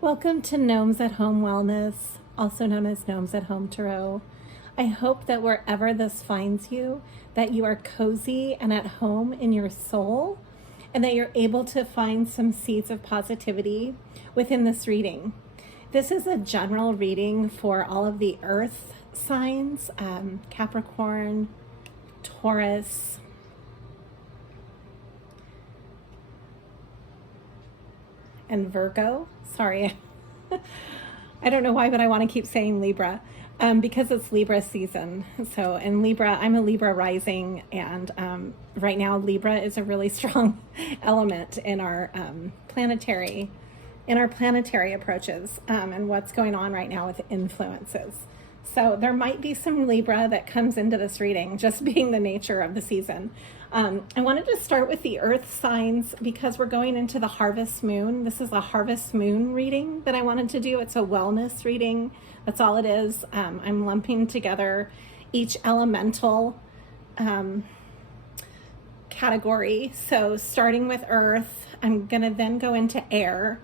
Welcome to Gnomes at Home Wellness, also known as Gnomes at Home Tarot. I hope that wherever this finds you, that you are cozy and at home in your soul, and that you're able to find some seeds of positivity within this reading. This is a general reading for all of the earth signs, Capricorn, Taurus, and Virgo. Sorry, I don't know why, but I want to keep saying Libra because it's Libra season. So in Libra, I'm a Libra rising, and right now Libra is a really strong element in our planetary approaches and what's going on right now with influences. So there might be some Libra that comes into this reading, just being the nature of the season. I wanted to start with the earth signs because we're going into the harvest moon. This is a harvest moon reading that I wanted to do. It's a wellness reading. That's all it is. I'm lumping together each elemental category. So starting with earth, I'm going to then go into air,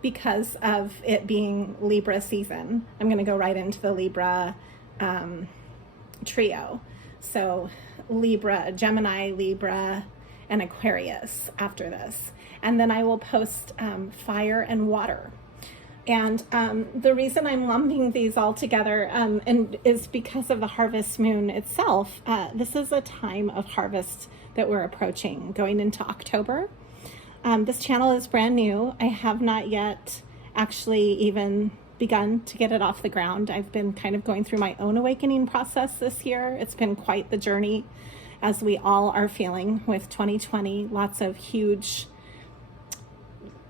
because of it being Libra season. I'm going to go right into the Libra trio. So Libra, Gemini, Libra, and Aquarius after this. And then I will post fire and water. And the reason I'm lumping these all together and is because of the harvest moon itself. This is a time of harvest that we're approaching, going into October. This channel is brand new. I have not yet actually even begun to get it off the ground. I've been kind of going through my own awakening process this year. It's been quite the journey, as we all are feeling with 2020. Lots of huge,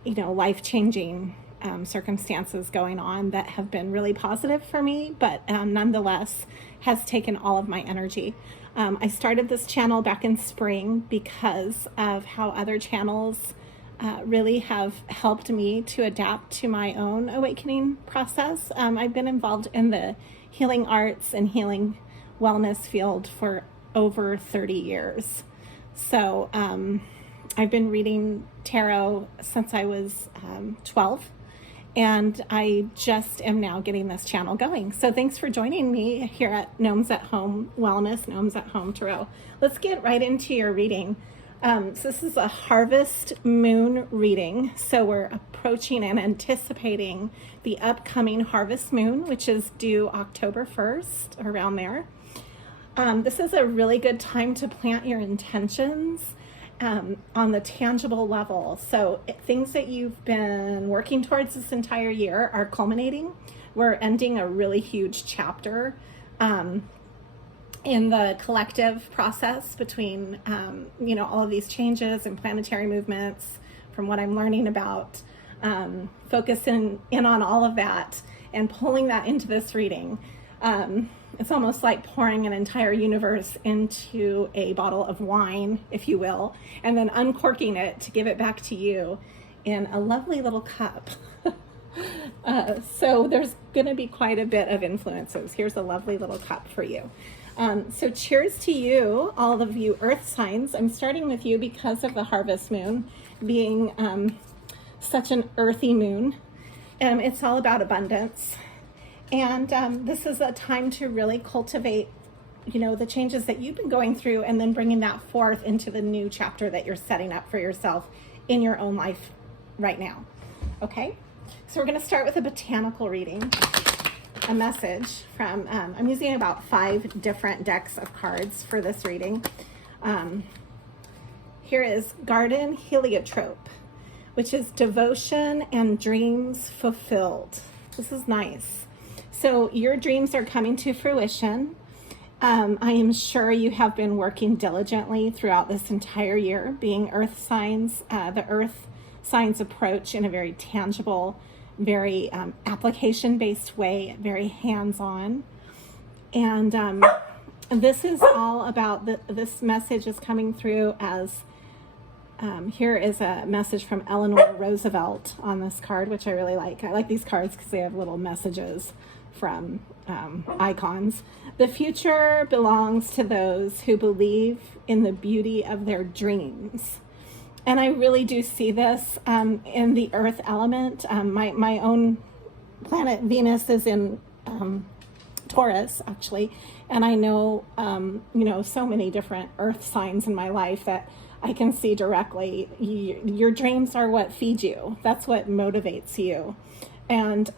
life-changing circumstances going on that have been really positive for me, but nonetheless has taken all of my energy. I started this channel back in spring because of how other channels really have helped me to adapt to my own awakening process. I've been involved in the healing arts and healing wellness field for over 30 years. So I've been reading tarot since I was 12. And I just am now getting this channel going. So thanks for joining me here at Gnomes at Home Wellness, Gnomes at Home Tarot. Let's get right into your reading. So this is a harvest moon reading. So we're approaching and anticipating the upcoming harvest moon, which is due October 1st, around there. This is a really good time to plant your intentions on the tangible level. So things that you've been working towards this entire year are culminating. We're ending a really huge chapter in the collective process between, all of these changes and planetary movements. From what I'm learning about, focusing in on all of that and pulling that into this reading. It's almost like pouring an entire universe into a bottle of wine, if you will, and then uncorking it to give it back to you in a lovely little cup. So there's going to be quite a bit of influences. Here's a lovely little cup for you. So cheers to you, all of you earth signs. I'm starting with you because of the harvest moon being such an earthy moon. It's all about abundance. And this is a time to really cultivate, the changes that you've been going through and then bringing that forth into the new chapter that you're setting up for yourself in your own life right now. Okay? So we're going to start with a botanical reading, a message from, I'm using about 5 different decks of cards for this reading. Here is Garden Heliotrope, which is devotion and dreams fulfilled. This is nice. So your dreams are coming to fruition. I am sure you have been working diligently throughout this entire year, being earth signs. The earth signs approach in a very tangible, very application-based way, very hands-on. And this is all about, this message is coming through as, here is a message from Eleanor Roosevelt on this card, which I really like. I like these cards because they have little messages from icons. The future belongs to those who believe in the beauty of their dreams. And I really do see this in the earth element. My own planet Venus is in Taurus, actually, and I know so many different earth signs in my life that I can see directly. Your dreams are what feed you. That's what motivates you. And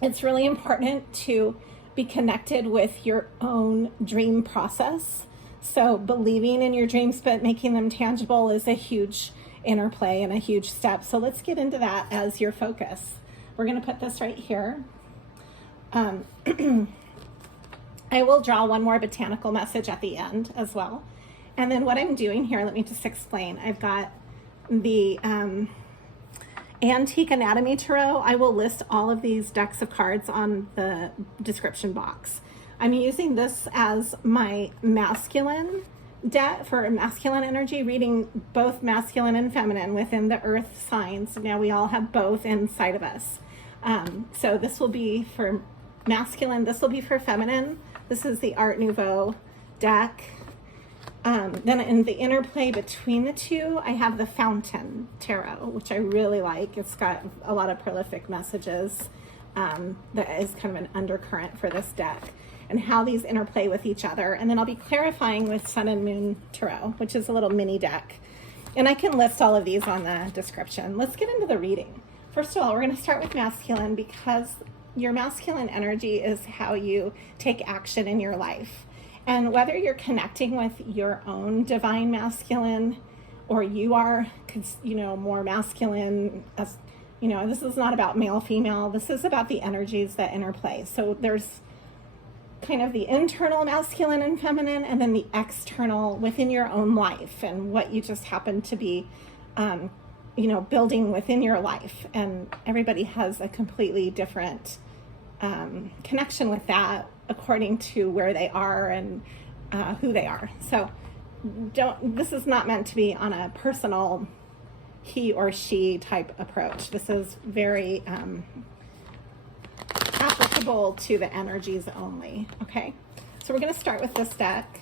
it's really important to be connected with your own dream process. So believing in your dreams but making them tangible is a huge interplay and a huge step. So let's get into that as your focus. We're going to put this right here. I will draw one more botanical message at the end as well. And then what I'm doing here, let me just explain. I've got the Antique Anatomy Tarot. I will list all of these decks of cards on the description box. I'm using this as my masculine deck for masculine energy, reading both masculine and feminine within the earth signs. Now we all have both inside of us. So this will be for masculine, this will be for feminine. This is the Art Nouveau deck. Then in the interplay between the two, I have the Fountain Tarot, which I really like. It's got a lot of prolific messages that is kind of an undercurrent for this deck, and how these interplay with each other. And then I'll be clarifying with Sun and Moon Tarot, which is a little mini deck. And I can list all of these on the description. Let's get into the reading. First of all, we're going to start with masculine, because your masculine energy is how you take action in your life. And whether you're connecting with your own divine masculine, or you are, more masculine, as this is not about male, female. This is about the energies that interplay. So there's kind of the internal masculine and feminine, and then the external within your own life and what you just happen to be, building within your life. And everybody has a completely different connection with that according to where they are and who they are. So this is not meant to be on a personal he or she type approach. This is very applicable to the energies only. Okay, so we're going to start with this deck.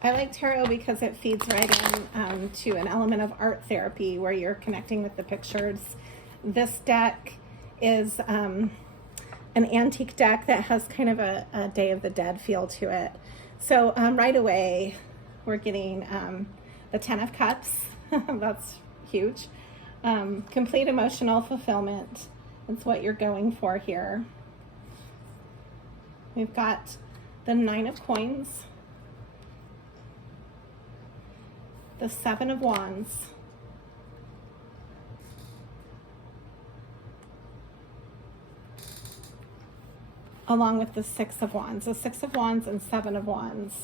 I like tarot because it feeds right in to an element of art therapy where you're connecting with the pictures. This deck is an antique deck that has kind of a Day of the Dead feel to it. So right away, we're getting the Ten of Cups. That's huge. Complete emotional fulfillment. That's what you're going for here. We've got the Nine of Coins, the Seven of Wands, along with the Six of Wands. The Six of Wands and Seven of Wands,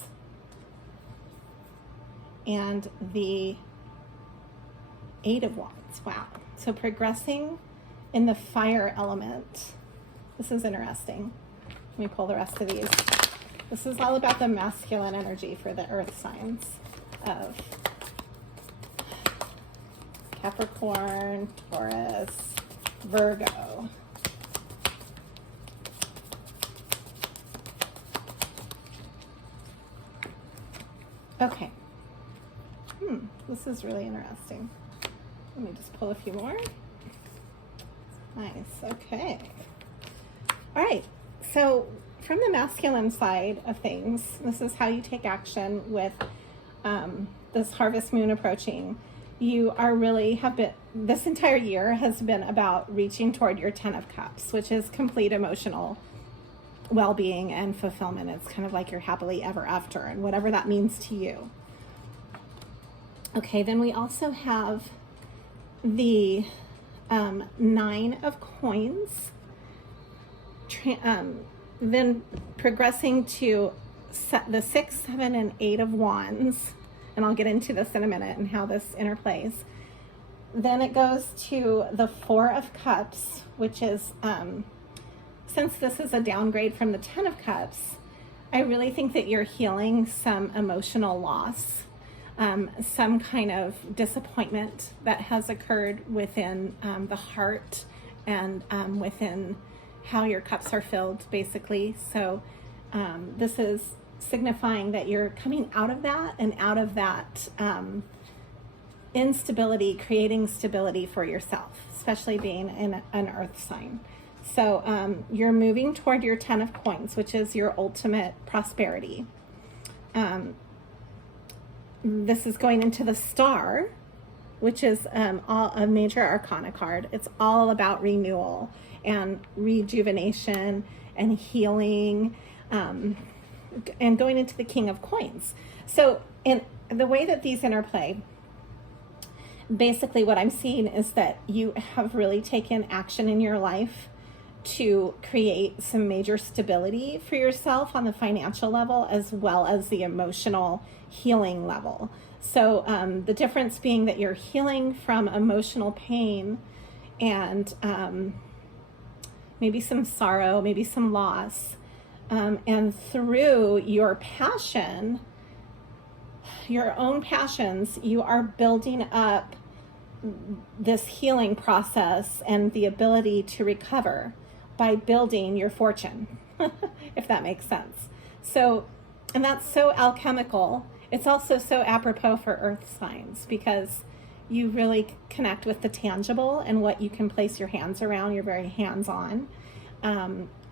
and the Eight of Wands. Wow. So progressing in the fire element. This is interesting. Let me pull the rest of these. This is all about the masculine energy for the earth signs of Capricorn, Taurus, Virgo. Okay. This is really interesting. Let me just pull a few more. Nice. Okay. All right. So from the masculine side of things, this is how you take action with this harvest moon approaching. You are really this entire year has been about reaching toward your Ten of Cups, which is complete emotional well-being and fulfillment. It's kind of like your happily ever after, and whatever that means to you. Okay, then we also have the Nine of Coins, then progressing to the 6, 7, and 8 of Wands, and I'll get into this in a minute and how this interplays. Then it goes to the 4 of Cups, which is, since this is a downgrade from the 10 of Cups, I really think that you're healing some emotional loss, some kind of disappointment that has occurred within the heart and within how your cups are filled, basically. So this is signifying that you're coming out of that, and out of that instability, creating stability for yourself, especially being in an earth sign. So you're moving toward your 10 of coins, which is your ultimate prosperity. This is going into the star, which is a major arcana card. It's all about renewal and rejuvenation and healing, and going into the king of coins. So in the way that these interplay, basically what I'm seeing is that you have really taken action in your life to create some major stability for yourself on the financial level, as well as the emotional healing level. So the difference being that you're healing from emotional pain and maybe some sorrow, maybe some loss, and through your passion, your own passions, you are building up this healing process and the ability to recover by building your fortune, if that makes sense. So, and that's so alchemical. It's also so apropos for earth signs, because you really connect with the tangible and what you can place your hands around. You're very hands-on.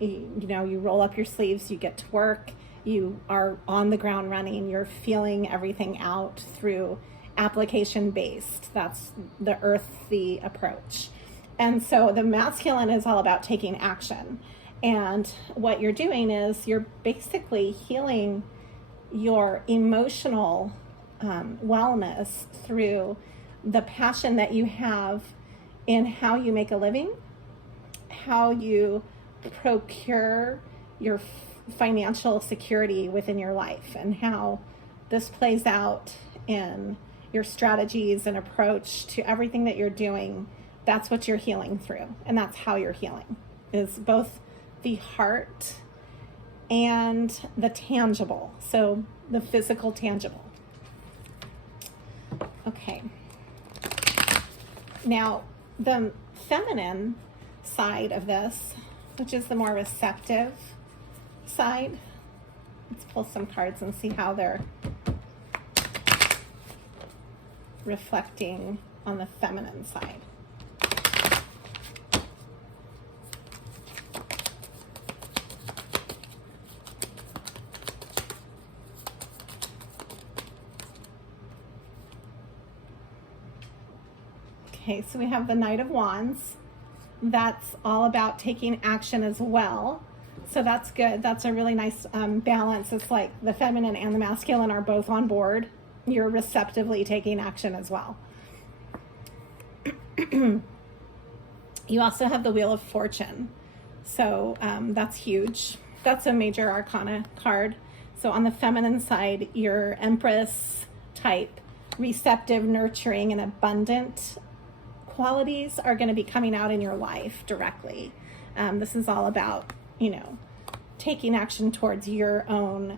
You roll up your sleeves, you get to work, you are on the ground running, you're feeling everything out through application-based. That's the earthy approach. And so the masculine is all about taking action. And what you're doing is you're basically healing your emotional wellness through the passion that you have in how you make a living, how you procure your financial security within your life, and how this plays out in your strategies and approach to everything that you're doing. That's what you're healing through, and that's how you're healing, is both the heart and the tangible. So the physical tangible. Okay. Now, the feminine side of this, which is the more receptive side, let's pull some cards and see how they're reflecting on the feminine side. Okay, so we have the Knight of Wands. That's all about taking action as well. So that's good. That's a really nice balance. It's like the feminine and the masculine are both on board. You're receptively taking action as well. You also have the Wheel of Fortune. So that's huge. That's a major arcana card. So on the feminine side, your Empress type, receptive, nurturing, and abundant qualities are going to be coming out in your life directly. This is all about, taking action towards your own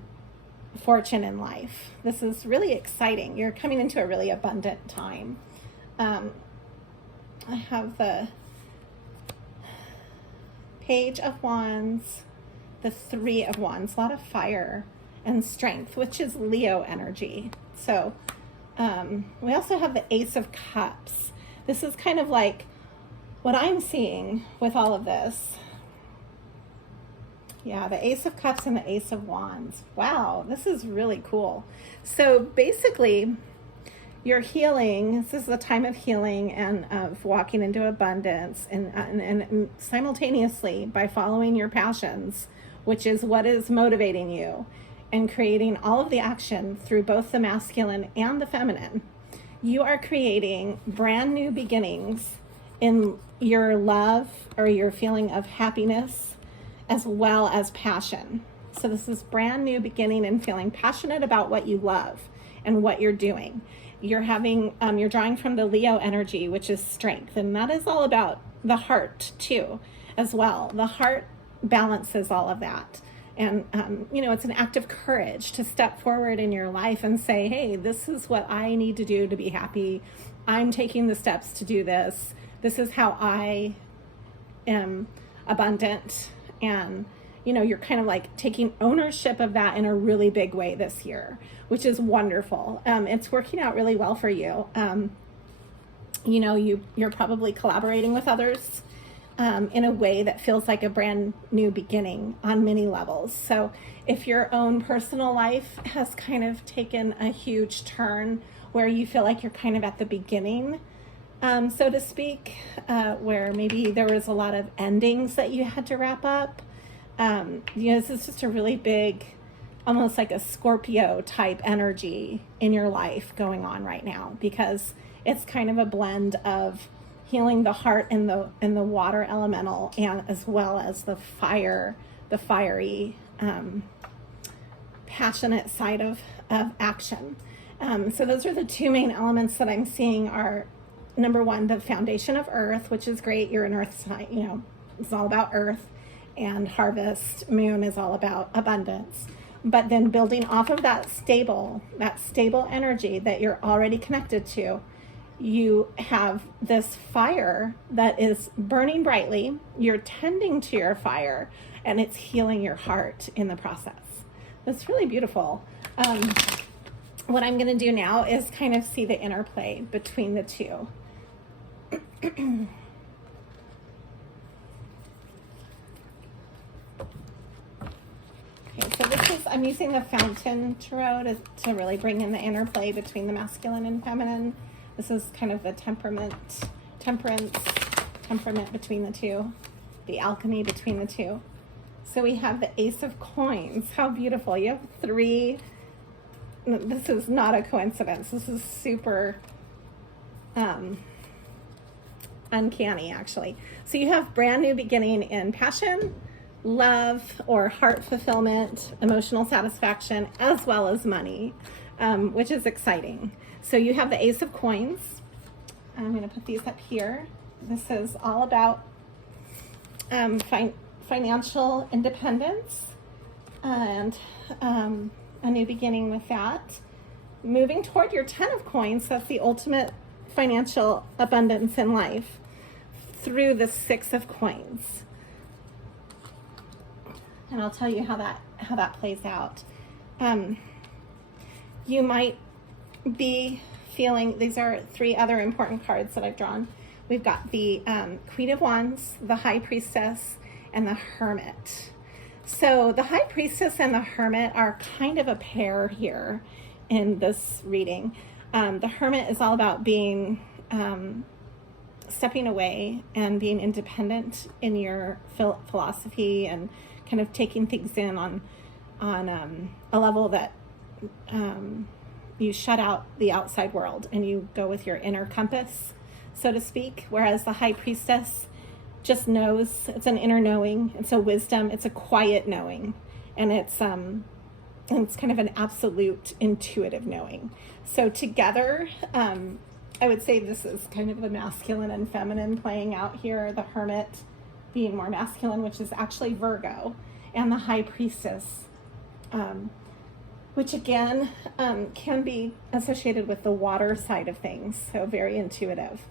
fortune in life. This is really exciting. You're coming into a really abundant time. I have the Page of Wands, the Three of Wands, a lot of fire and strength, which is Leo energy. So we also have the Ace of Cups. This is kind of like what I'm seeing with all of this. Yeah, the Ace of Cups and the Ace of Wands. Wow, this is really cool. So basically, you're healing. This is the time of healing and of walking into abundance, and simultaneously by following your passions, which is what is motivating you, and creating all of the action through both the masculine and the feminine. You are creating brand new beginnings in your love or your feeling of happiness, as well as passion. So this is brand new beginning and feeling passionate about what you love and what you're doing. You're drawing from the Leo energy, which is strength. And that is all about the heart too, as well. The heart balances all of that. And, it's an act of courage to step forward in your life and say, hey, this is what I need to do to be happy. I'm taking the steps to do this. This is how I am abundant, and you're kind of like taking ownership of that in a really big way this year, which is wonderful. It's working out really well for you. You're probably collaborating with others in a way that feels like a brand new beginning on many levels. So if your own personal life has kind of taken a huge turn where you feel like you're kind of at the beginning, so to speak, where maybe there was a lot of endings that you had to wrap up, this is just a really big, almost like a Scorpio type energy in your life going on right now, because it's kind of a blend of healing the heart and the water elemental, and as well as the fiery, passionate side of action. So those are the two main elements that I'm seeing are, number one, the foundation of earth, which is great. You're an earth sign, it's all about earth, and harvest moon is all about abundance. But then building off of that stable energy that you're already connected to, you have this fire that is burning brightly. You're tending to your fire, and it's healing your heart in the process. That's really beautiful. What I'm going to do now is kind of see the interplay between the two. Okay, so I'm using the Fountain Tarot to really bring in the interplay between the masculine and feminine. This is kind of the temperament between the two, the alchemy between the two. So we have the Ace of Coins. How beautiful. You have three. This is not a coincidence. This is super uncanny, actually. So you have brand new beginning in passion, love, or heart fulfillment, emotional satisfaction, as well as money, which is exciting. So you have the Ace of Coins. I'm going to put these up here. This is all about financial independence and a new beginning with that. Moving toward your 10 of Coins, that's the ultimate financial abundance in life, through the 6 of Coins. And I'll tell you how that plays out. You might be feeling, these are 3 other important cards that I've drawn. We've got the Queen of Wands, the High Priestess, and the Hermit. So the High Priestess and the Hermit are kind of a pair here in this reading. The Hermit is all about being, stepping away and being independent in your philosophy, and kind of taking things in on a level that you shut out the outside world and you go with your inner compass, so to speak. Whereas the High Priestess just knows. It's an inner knowing. It's a wisdom. It's a quiet knowing, and it's kind of an absolute intuitive knowing. So together, I would say this is kind of the masculine and feminine playing out here. The Hermit being more masculine, which is actually Virgo, and the High Priestess, which again can be associated with the water side of things, so very intuitive.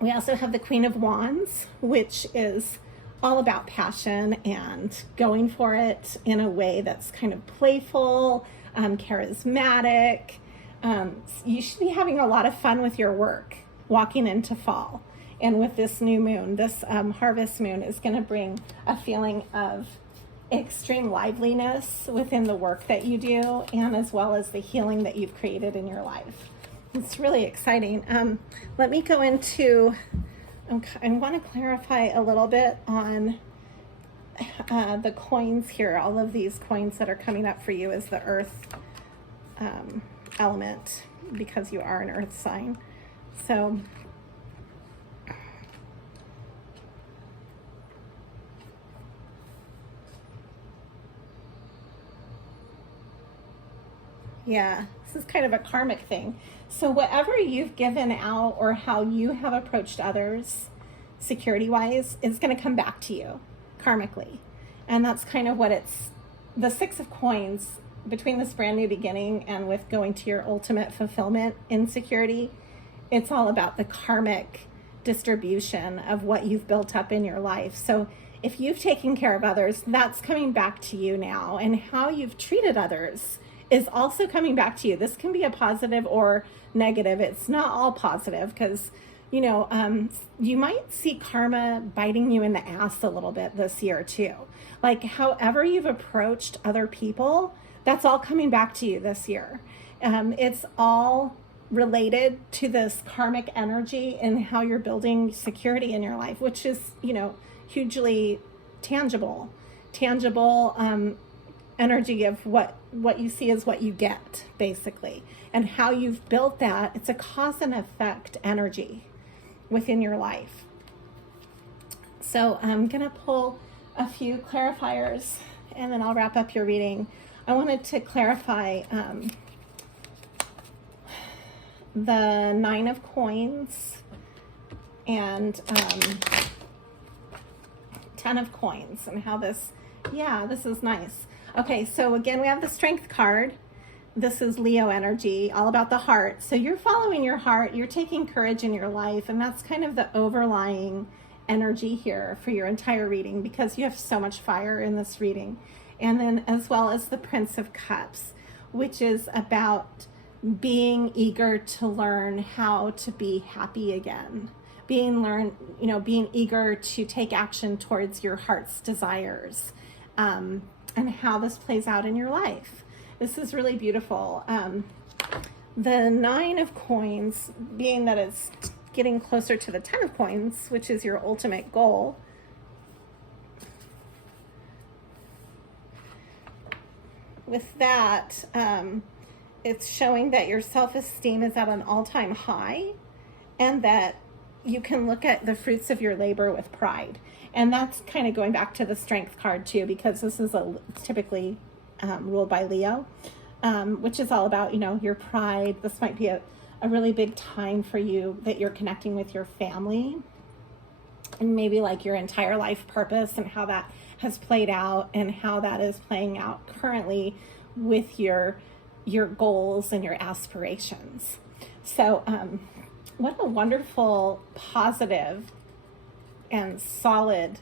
We also have the Queen of Wands, which is all about passion and going for it in a way that's kind of playful, charismatic. You should be having a lot of fun with your work walking into fall. And with this new moon, this harvest moon is going to bring a feeling of extreme liveliness within the work that you do, and as well as the healing that you've created in your life. It's really exciting. Let me go into, I want to clarify a little bit on the coins here. All of these coins that are coming up for you is the earth element, because you are an earth sign. So yeah, this is kind of a karmic thing. So whatever you've given out or how you have approached others security-wise is going to come back to you karmically. And that's kind of what it's, the 6 of Coins, between this brand new beginning and with going to your ultimate fulfillment in security, it's all about the karmic distribution of what you've built up in your life. So if you've taken care of others, that's coming back to you now. And how you've treated others is also coming back to you. This can be a positive or negative. It's not all positive because, you know, you might see karma biting you in the ass a little bit this year too. Like however you've approached other people, that's all coming back to you this year. It's all related to this karmic energy and how you're building security in your life, which is, you know, hugely tangible energy of what you see is what you get, basically, and how you've built that. It's a cause and effect energy within your life. So I'm gonna pull a few clarifiers and then I'll wrap up your reading. I wanted to clarify the 9 of coins and 10 of coins and how this, yeah, this is nice. Okay, so again, we have the Strength card. This is Leo energy, all about the heart. So you're following your heart, you're taking courage in your life, and that's kind of the overlying energy here for your entire reading because you have so much fire in this reading. And then as well as the Prince of Cups, which is about being eager to learn how to be happy again, being eager to take action towards your heart's desires, and how this plays out in your life. This is really beautiful. The 9 of coins, being that it's getting closer to the 10 of coins, which is your ultimate goal. With that, it's showing that your self-esteem is at an all-time high and that you can look at the fruits of your labor with pride. And that's kind of going back to the Strength card too, because this is typically ruled by Leo, which is all about, you know, your pride. This might be a really big time for you that you're connecting with your family and maybe like your entire life purpose and how that has played out and how that is playing out currently with your goals and your aspirations. So what a wonderful, positive, and solid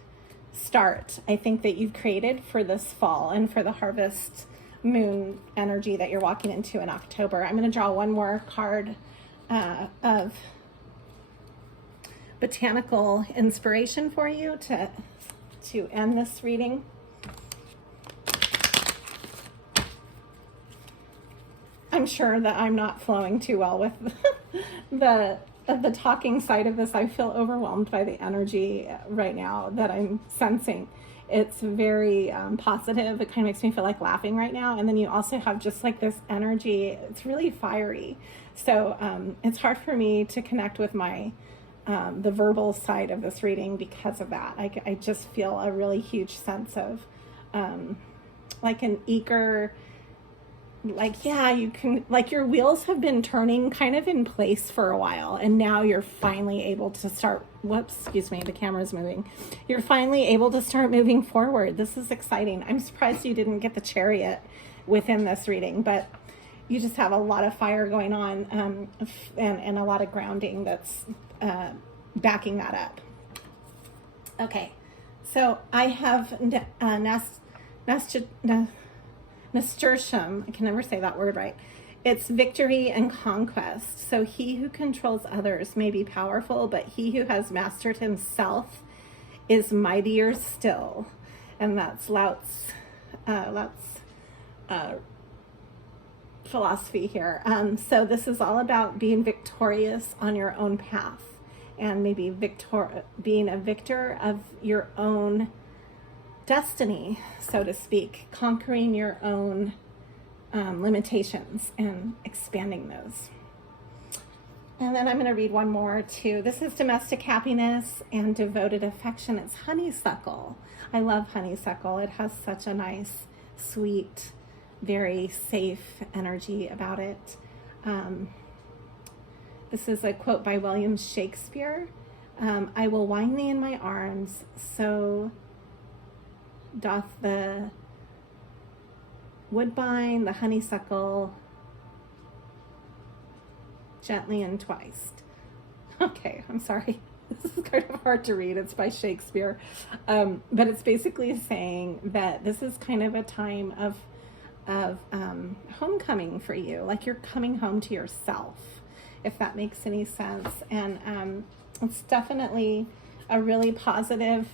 start I think that you've created for this fall and for the harvest moon energy that you're walking into in October. I'm going to draw one more card of botanical inspiration for you to end this reading. I'm sure that I'm not flowing too well with the talking side of this. I feel overwhelmed by the energy right now that I'm sensing. It's very positive. It kind of makes me feel like laughing right now. And then you also have just like this energy. It's really fiery. So it's hard for me to connect with my the verbal side of this reading because of that. I just feel a really huge sense of like an eager, like, yeah, you can, like your wheels have been turning kind of in place for a while and now you're finally able to start, whoops, excuse me, the camera's moving. You're finally able to start moving forward. This is exciting. I'm surprised you didn't get the Chariot within this reading, but you just have a lot of fire going on and a lot of grounding that's backing that up. Okay, so I have nasturtium, I can never say that word right. It's victory and conquest. So he who controls others may be powerful, but he who has mastered himself is mightier still. And that's Lao's philosophy here. So this is all about being victorious on your own path and maybe being a victor of your own destiny, so to speak, conquering your own limitations and expanding those. And then I'm going to read one more too. This is domestic happiness and devoted affection. It's honeysuckle. I love honeysuckle. It has such a nice, sweet, very safe energy about it. This is a quote by William Shakespeare. I will wind thee in my arms, so doth the woodbine, the honeysuckle, gently entwiced. Okay, I'm sorry. This is kind of hard to read. It's by Shakespeare. But it's basically saying that this is kind of a time of homecoming for you. Like you're coming home to yourself, if that makes any sense. And it's definitely a really positive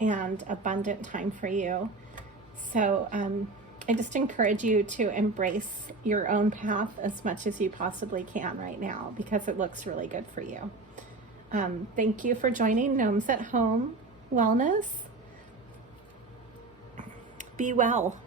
and abundant time for you. So I just encourage you to embrace your own path as much as you possibly can right now, because it looks really good for you. Thank you for joining Gnomes at Home Wellness. Be well.